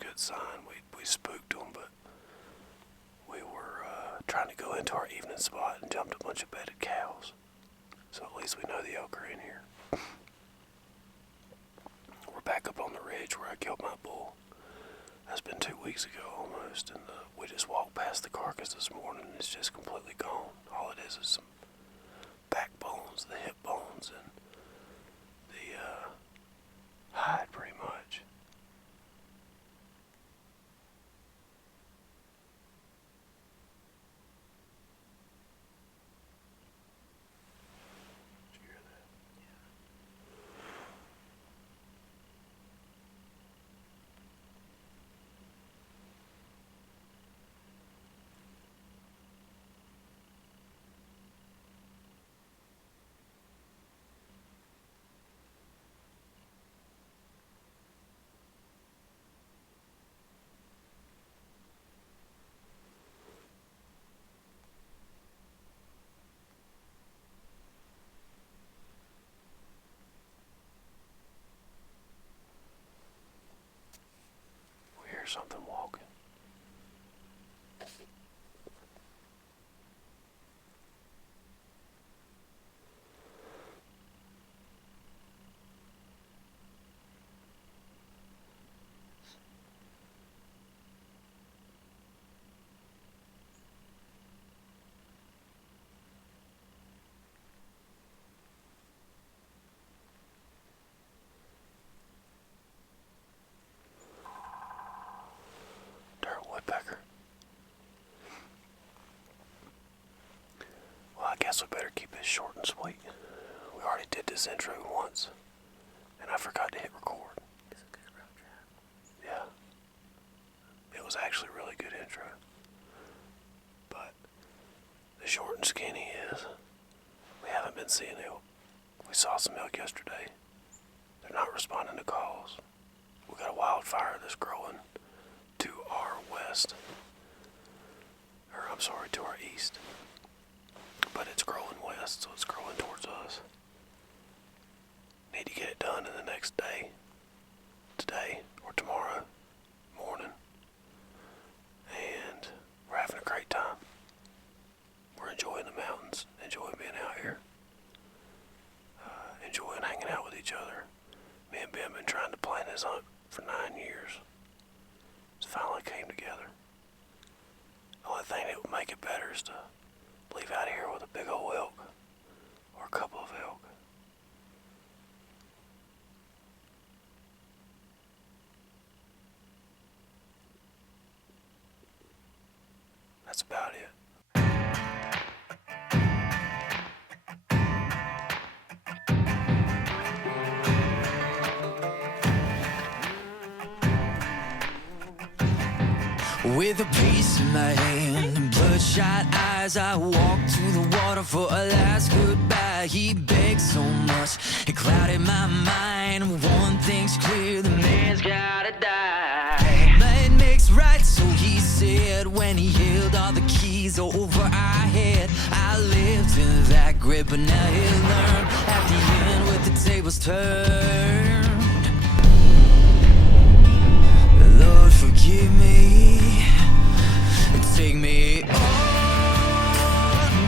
a good sign. We spooked them, but we were trying to go into our evening spot and jumped a bunch of bedded cows. So at least we know the elk are in here. We're back up on the ridge where I killed my bull. That's been 2 weeks ago almost, and we just walked past the carcass this morning and it's just completely gone. All it is some backbones, the hip bones, and the hide pretty much. Did you hear that? We hear something walking. Woodpecker. Well, I guess we better keep this short and sweet. We already did this intro once, and I forgot to hit record. It's a good road trip. Yeah. It was actually a really good intro. But the short and skinny is, we haven't been seeing elk. We saw some elk yesterday. They're not responding to calls. We got a wildfire that's growing to our west, or I'm sorry, to our east, but it's growing west, so it's growing towards us. Need to get it done in the next day, today or tomorrow morning, and we're having a great time. We're enjoying the mountains, enjoying being out here, enjoying hanging out with each other. Me and Ben have been trying to plan this hunt for 9 years. It finally came together. The only thing that would make it better is to leave out here with a big old elk, or a couple of elk. That's about it. With a piece in my hand and bloodshot eyes, I walked to the water for a last goodbye. He begged so much, it clouded my mind. One thing's clear, the man's gotta die. But it makes right, so he said, when he held all the keys over our head. I lived in that grip, but now he'll learn at the end with the tables turned. Lord, forgive me. Take me on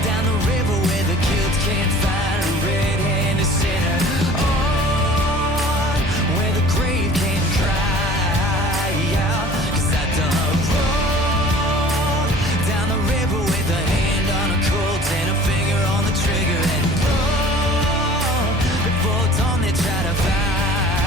down the river where the guilt can't find a red-handed sinner. On where the grave can't cry out. 'Cause I done wrong down the river with a hand on a Colt and a finger on the trigger. And long before dawn they try to fight.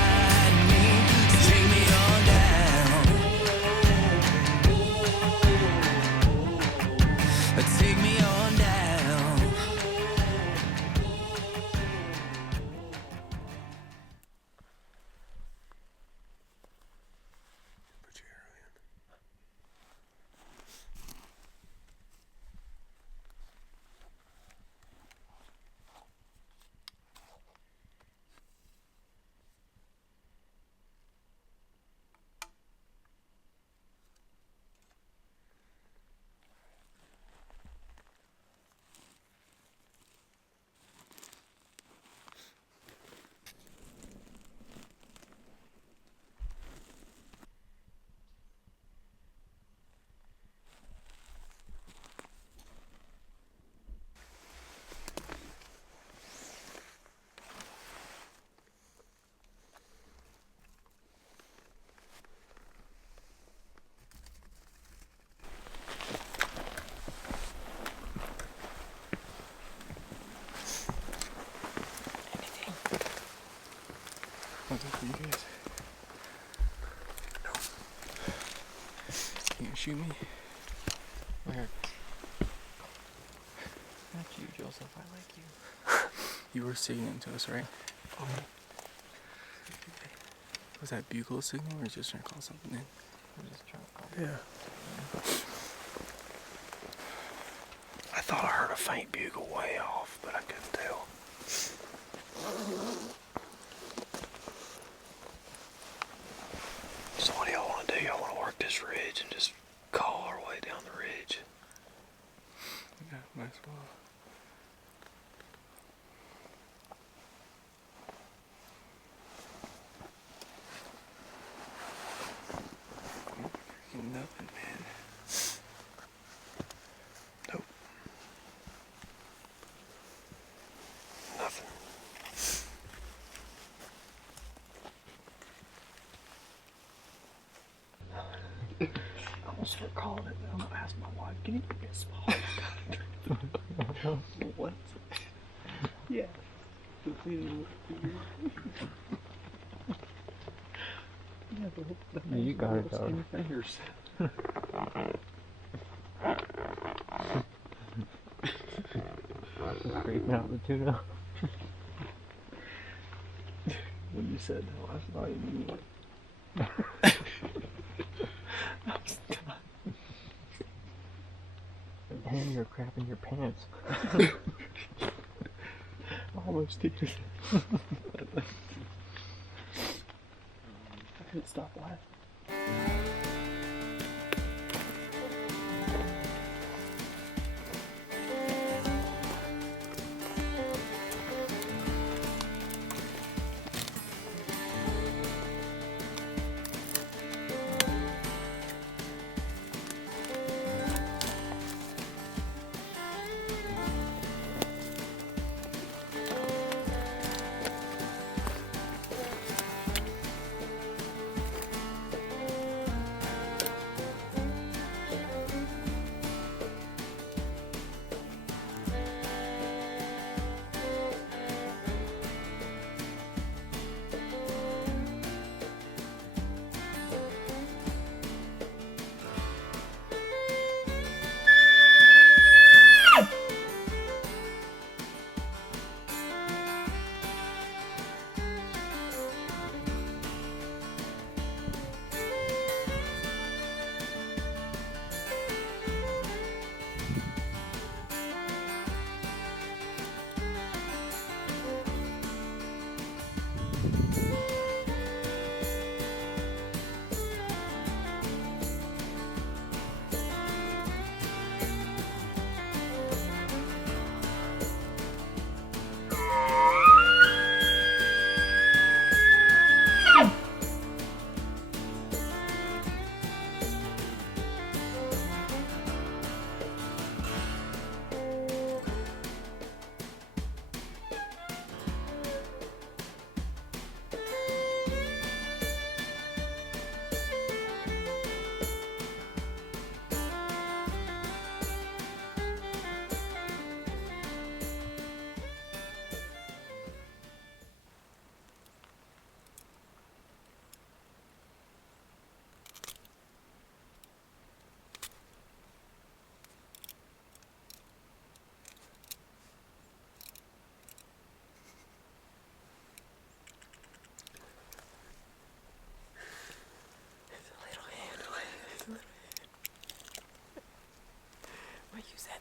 You gonna shoot me? Where? Not you, Joseph. I like you. You were signaling to us, right? Oh. Was that bugle signal or just trying to call something in? I'm just trying to call. Yeah. I thought I heard a faint bugle way off, but I couldn't tell. So what do y'all want to do? Y'all want to work this ridge and just call our way down the ridge? Yeah, might as well. Freaking nothing, man. Nope. Nothing. I almost start calling it. I'm gonna ask my wife, can you give me a spot? What? Yeah. Yeah, you got it, though. Fingers. Scraping out the tuna. When you said that last night, you were like, I was done. And you're crapping your pants. Almost did. I couldn't stop laughing.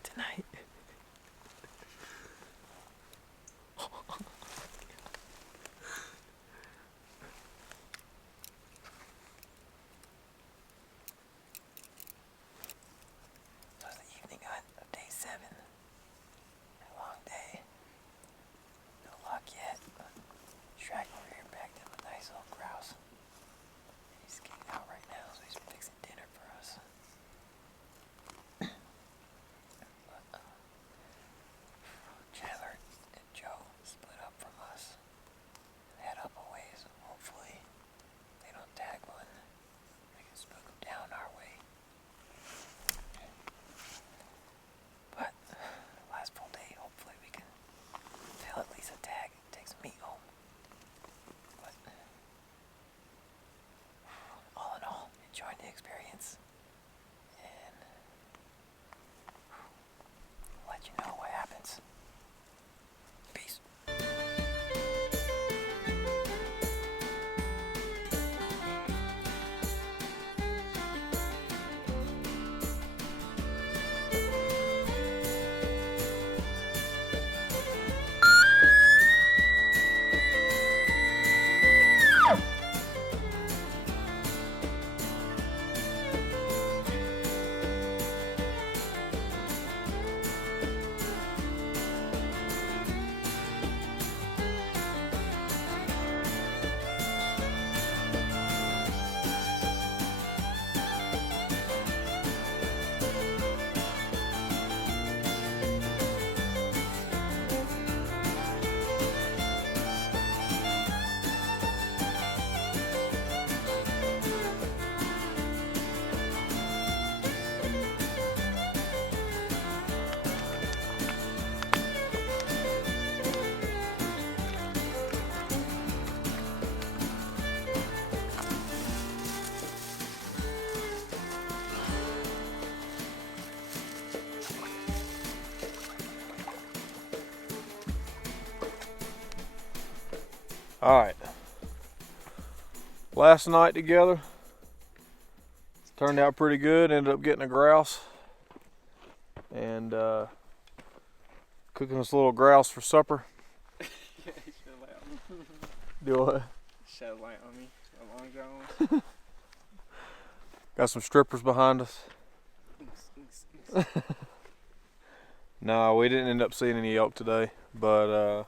Tonight. So it's the evening of day 7. A long day. No luck yet. Shrek over here backed up a nice little grouse. He's getting out right now, so he's fixing dinner for us. Chandler and Joe split up from us and head up a ways. Hopefully they don't tag one. We can spook them down our way. But last full day, hopefully we can fill at least a tag and take some meat home. But all in all, enjoying the experience. Alright. Last night together. Turned out pretty good. Ended up getting a grouse. And cooking this little grouse for supper. Yeah, he shed light on me. Do what? Shed light on me. A long John. Got some strippers behind us. No, we didn't end up seeing any elk today, but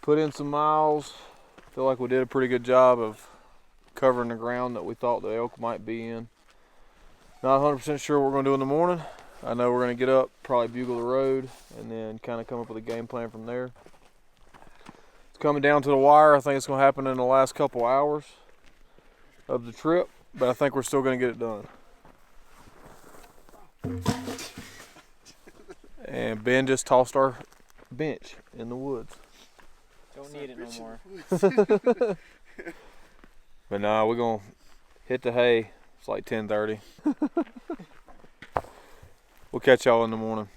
put in some miles. Feel like we did a pretty good job of covering the ground that we thought the elk might be in. Not 100% sure what we're going to do in the morning. I know we're going to get up, probably bugle the road, and then kind of come up with a game plan from there. It's coming down to the wire. I think it's going to happen in the last couple hours of the trip, but I think we're still going to get it done. And Ben just tossed our bench in the woods. Don't need it no more. But nah, we're gonna hit the hay. It's like 10:30. We'll catch y'all in the morning.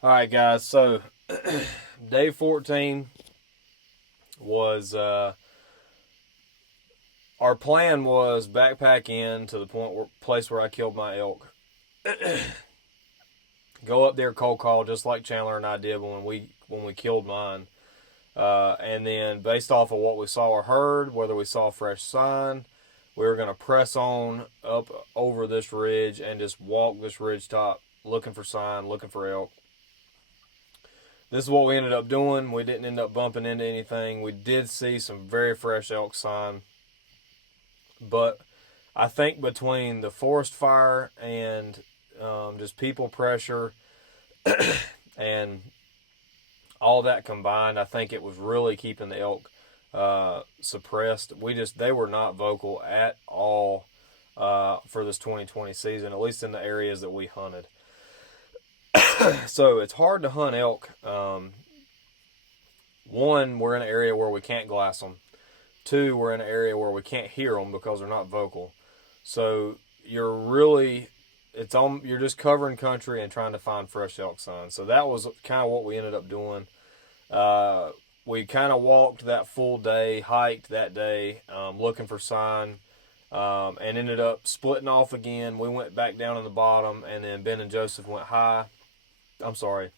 All right, guys. So day 14 was our plan was backpack in to the place where I killed my elk. Go up there cold call just like Chandler and I did when we killed mine, and then based off of what we saw or heard, whether we saw fresh sign, we were going to press on up over this ridge and just walk this ridge top looking for sign, looking for elk. This is what we ended up doing. We didn't end up bumping into anything. We did see some very fresh elk sign, but I think between the forest fire and just people pressure and all that combined, I think it was really keeping the elk suppressed. They were not vocal at all for this 2020 season, at least in the areas that we hunted. So it's hard to hunt elk. One, we're in an area where we can't glass them. Two, we're in an area where we can't hear them because they're not vocal. So you're just covering country and trying to find fresh elk sign. So that was kind of what we ended up doing. We kind of walked that full day, hiked that day, looking for sign, and ended up splitting off again. We went back down in the bottom, and then Ben and Joseph went high. I'm sorry,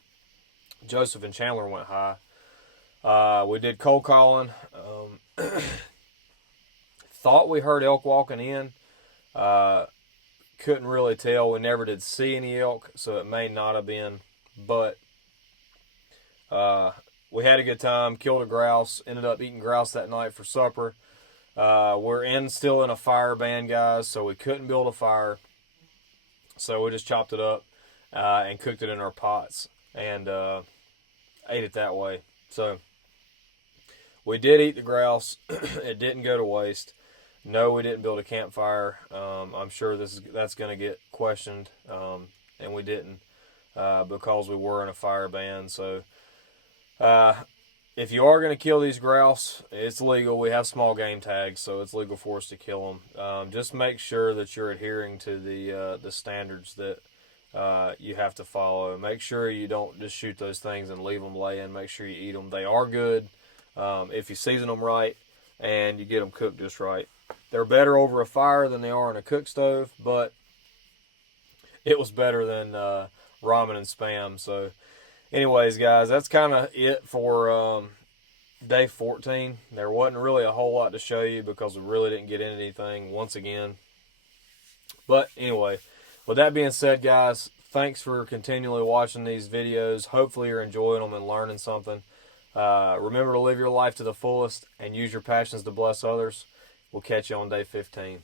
Joseph and Chandler went high. We did cold calling. Thought we heard elk walking in. Couldn't really tell. We never did see any elk, so it may not have been. But we had a good time. Killed a grouse. Ended up eating grouse that night for supper. We're still in a fire ban, guys, so we couldn't build a fire. So we just chopped it up and cooked it in our pots and ate it that way. So we did eat the grouse. It didn't go to waste. No, we didn't build a campfire. I'm sure that's going to get questioned, and we didn't because we were in a fire ban. So if you are going to kill these grouse, it's legal. We have small game tags, so it's legal for us to kill them. Just make sure that you're adhering to the standards that you have to follow. Make sure you don't just shoot those things and leave them laying. Make sure you eat them. They are good if you season them right and you get them cooked just right. They're better over a fire than they are in a cook stove, but it was better than ramen and Spam. So anyways, guys, that's kind of it for day 14. There wasn't really a whole lot to show you because we really didn't get into anything once again. But anyway, with that being said, guys, thanks for continually watching these videos. Hopefully you're enjoying them and learning something. Remember to live your life to the fullest and use your passions to bless others. We'll catch you on day 15.